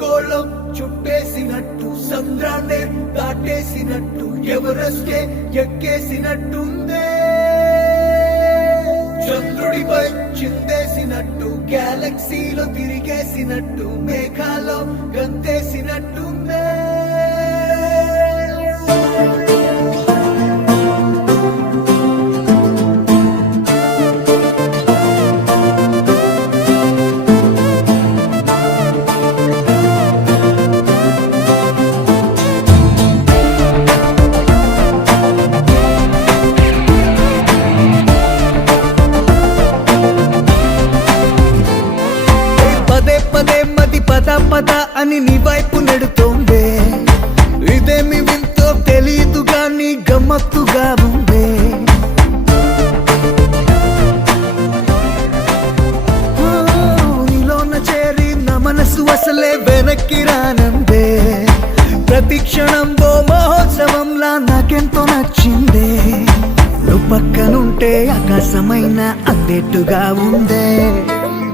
భూగోళం చుట్టేసినట్టు సంద్రాన్నే దాటేసినట్టు ఎవరెస్టే ఎక్కేసినట్టుందే చంద్రుడిపై చిందేసినట్టు గ్యాలక్సీలో తిరిగేసినట్టు మేఘాలో గంతేసినట్టుందే పద అని నీ వైపు నెడుతోందే ఇదేమి వింతో తెలీదు గాని గమ్మత్తుగా ఉందే నీలోన చేరి నా మనసు అసలే వెనక్కి రానందే ప్రతి క్షణంలో మహోత్సవంలా నాకెంతో నచ్చిందే నువ్వు పక్కనుంటే ఆకాశమైన అందేట్టుగా ఉందే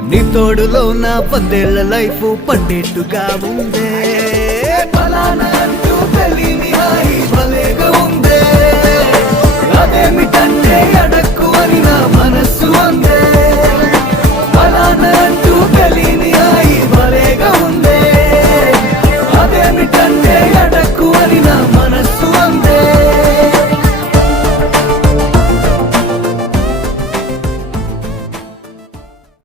నీ తోడులో నా 10 ఏళ్ల లైఫ్ పడ్డేట్టుగా ఉందే పలానా అంటూ తెలియని